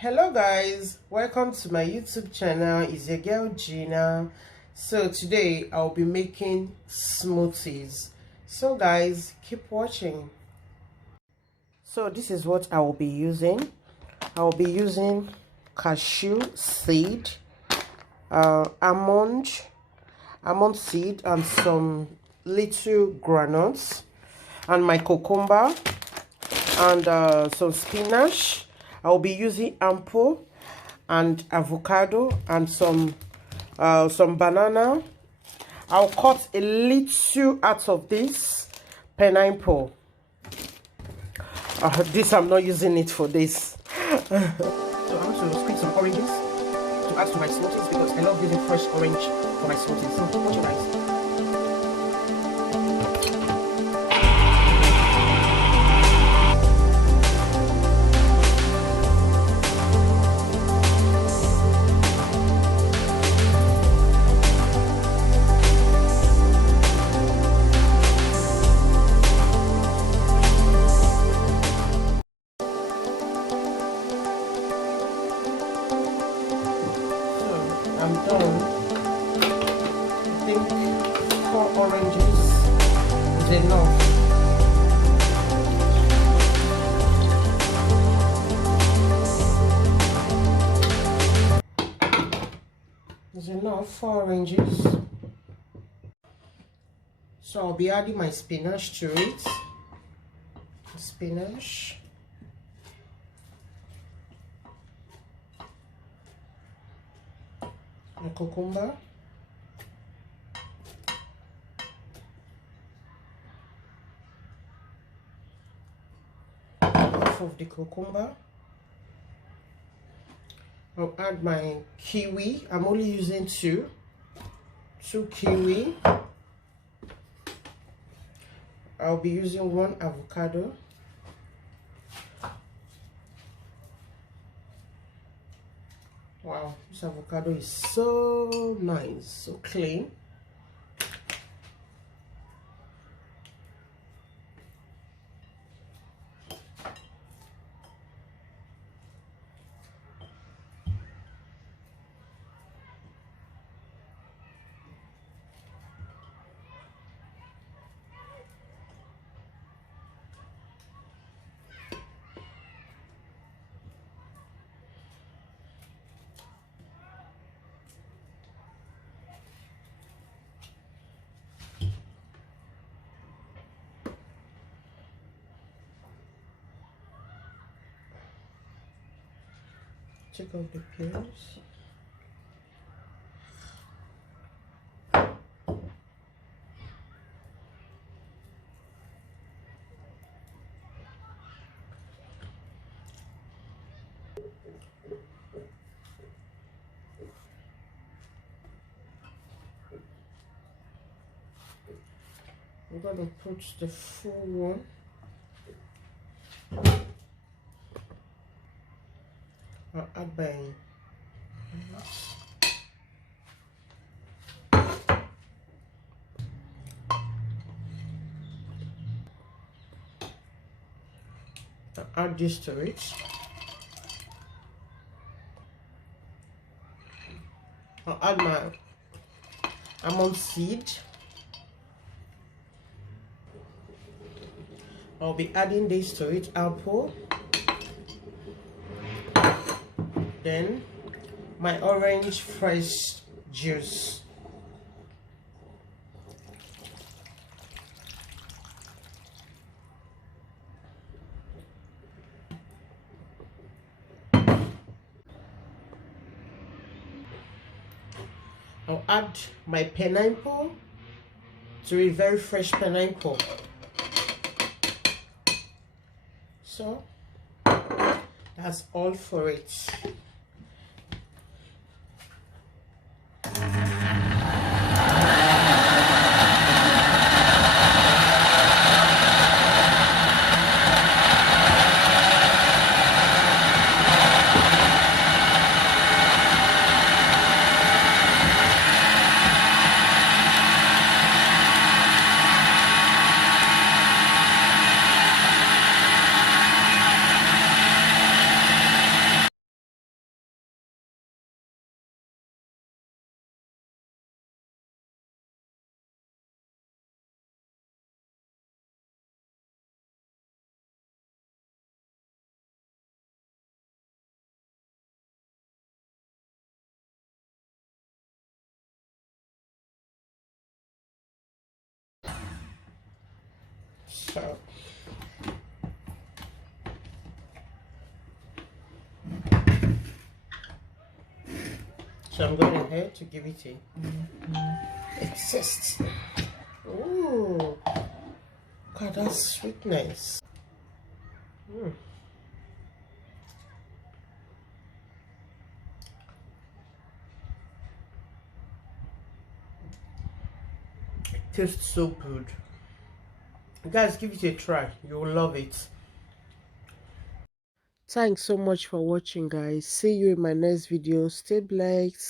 Hello guys, welcome to my YouTube channel. It's your girl Gina. So today I'll be making smoothies. So guys, keep watching. So this is what I will be using. I will be using cashew seed, almond seed, and some little granules, and my cucumber, and some spinach. I will be using apple and avocado and some banana. I'll cut a little out of this pineapple. This I'm not using it for this. So I want to squeeze some oranges to add to my smoothies because I love using fresh orange for my smoothies. So watch you guys. I'm done. I think 4 oranges is enough. Is enough, 4 oranges. So I'll be adding my spinach to it. Spinach. My cucumber, half of the cucumber. I'll add my kiwi. I'm only using two kiwi. I'll be using 1 avocado. Wow, this avocado is so nice, so clean. Take out the peels. I'm going to put the full one. I'll add my add this to it. I'll add my almond seed. I'll be adding this to it, apple. Then my orange fresh juice. I'll add my pineapple to a very fresh pineapple. So that's all for it. So I'm going ahead to give it a taste. Ooh, God, that's sweetness. It tastes so good. Guys, give it a try. You will love it. Thanks so much for watching, guys. See you in my next video. Stay blessed.